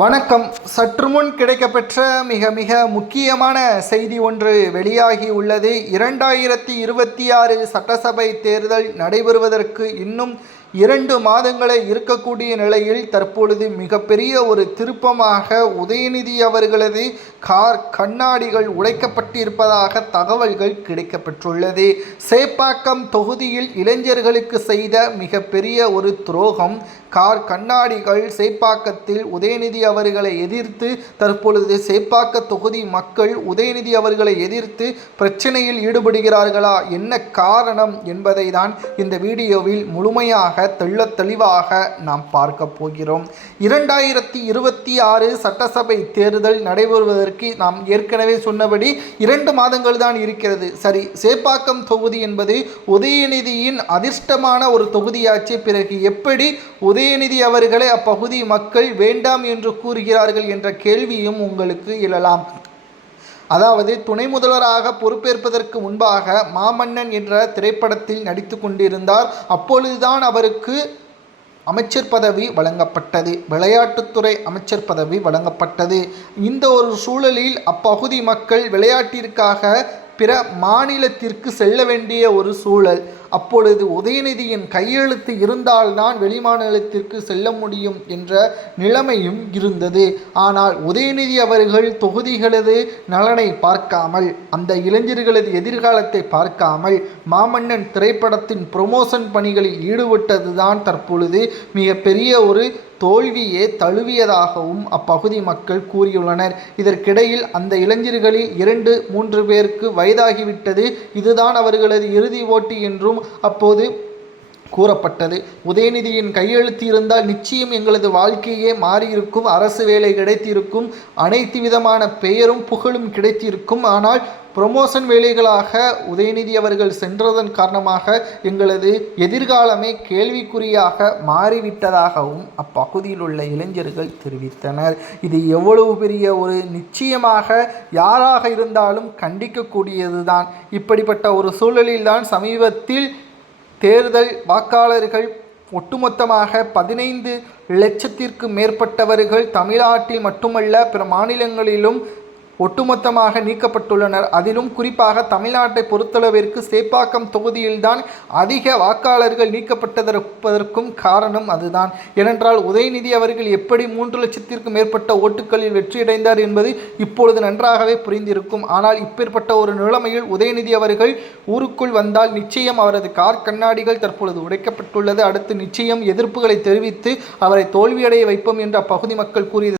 வணக்கம். சற்று முன் கிடைக்கப்பெற்ற மிக மிக முக்கியமான செய்தி ஒன்று வெளியாகி உள்ளது. 2026 சட்டசபை தேர்தல் நடைபெறுவதற்கு இன்னும் 2 மாதங்களே இருக்கக்கூடிய நிலையில் தற்பொழுது மிகப்பெரிய ஒரு திருப்பமாக உதயநிதி அவர்களது கார் கண்ணாடிகள் உடைக்கப்பட்டிருப்பதாக தகவல்கள் கிடைக்கப்பெற்றுள்ளது. சேப்பாக்கம் தொகுதியில் இளைஞர்களுக்கு செய்த மிகப்பெரிய ஒரு துரோகம். கார் கண்ணாடிகள் சேப்பாக்கத்தில் உதயநிதி அவர்களை எதிர்த்து தற்பொழுது சேப்பாக்க தொகுதி மக்கள் உதயநிதி அவர்களை எதிர்த்து பிரச்சனையில் ஈடுபடுகிறார்களா, என்ன காரணம் என்பதை தான் இந்த வீடியோவில் முழுமையாக தெளிவாக நாம் பார்க்க போகிறோம். 2026 சட்டசபை தேர்தல் நடைபெறுவதற்கு நாம் ஏற்கனவே சொன்னபடி 2 மாதங்கள் தான் இருக்கிறது. சரி, சேப்பாக்கம் தொகுதி என்பது உதயநிதியின் அதிர்ஷ்டமான ஒரு தொகுதியாச்சு. பிறகு எப்படி உதயநிதி அவர்களை அப்பகுதி மக்கள் வேண்டாம் என்று கூறுகிறார்கள் என்ற கேள்வியும் உங்களுக்கு எழலாம். அதாவது துணை முதல்வராக பொறுப்பேற்பதற்கு முன்பாக மாமன்னன் என்ற திரைப்படத்தில் நடித்து கொண்டிருந்தார். அப்பொழுதுதான் அவருக்கு அமைச்சர் பதவி வழங்கப்பட்டது, விளையாட்டுத்துறை அமைச்சர் பதவி வழங்கப்பட்டது. இந்த ஒரு சூழலில் அப்பகுதி மக்கள் விளையாட்டிற்காக பிற மாநிலத்திற்கு செல்ல வேண்டிய ஒரு சூழல். அப்பொழுது உதயநிதியின் கையெழுத்து இருந்தால்தான் வெளிமாநிலத்திற்கு செல்ல முடியும் என்ற நிலைமையும் இருந்தது. ஆனால் உதயநிதி அவர்கள் தொகுதிகளது நலனை பார்க்காமல், அந்த இளைஞர்களது எதிர்காலத்தை பார்க்காமல் மாமன்னன் திரைப்படத்தின் ப்ரொமோஷன் பணிகளில் ஈடுபட்டதுதான் தற்பொழுது மிகப்பெரிய ஒரு தோல்வியே தழுவியதாகவும் அப்பகுதி மக்கள் கூறியுள்ளனர். இதற்கிடையில் அந்த இளைஞர்களில் 2-3 பேருக்கு வயதாகிவிட்டது, இதுதான் அவர்களது இறுதி ஓட்டு என்றும் அப்போது கூறப்பட்டது. உதயநிதியின் கையெழுத்து இருந்தால் நிச்சயம் எங்களது வாழ்க்கையே மாறியிருக்கும், அரசு வேலை கிடைத்திருக்கும், அனைத்து விதமான பெயரும் புகழும் கிடைத்திருக்கும். ஆனால் ப்ரொமோஷன் வேலைகளாக உதயநிதி அவர்கள் சென்றதன் காரணமாக எங்களது எதிர்காலமே கேள்விக்குறியாக மாறிவிட்டதாகவும் அப்பகுதியில் உள்ள இளைஞர்கள் தெரிவித்தனர். இது எவ்வளவு பெரிய ஒரு நிச்சயமாக யாராக இருந்தாலும் கண்டிக்கக்கூடியதுதான். இப்படிப்பட்ட ஒரு சூழலில்தான் சமீபத்தில் தேர்தல் வாக்காளர்கள் ஒட்டுமொத்தமாக 15 லட்சத்திற்கு மேற்பட்டவர்கள் தமிழ்நாட்டில் மட்டுமல்ல பிற மாநிலங்களிலும் ஒட்டுமொத்தமாக நீக்கப்பட்டுள்ளனர். அதிலும் குறிப்பாக தமிழ்நாட்டை பொறுத்தளவிற்கு சேப்பாக்கம் தொகுதியில்தான் அதிக வாக்காளர்கள் நீக்கப்பட்டதற்கும் காரணம் அதுதான். ஏனென்றால் உதயநிதி அவர்கள் எப்படி 3 லட்சத்திற்கு மேற்பட்ட ஓட்டுகளில் வெற்றியடைந்தார் என்பது இப்பொழுது நன்றாகவே புரிந்திருக்கும். ஆனால் இப்பேற்பட்ட ஒரு நிலைமையில் உதயநிதி அவர்கள் ஊருக்குள் வந்தால் நிச்சயம் அவரது கார் கண்ணாடிகள் தற்பொழுது உடைக்கப்பட்டுள்ளது. அடுத்து நிச்சயம் எதிர்ப்புகளை தெரிவித்து அவரை தோல்வியடைய வைப்போம் என்று அப்பகுதி மக்கள் கூறியது.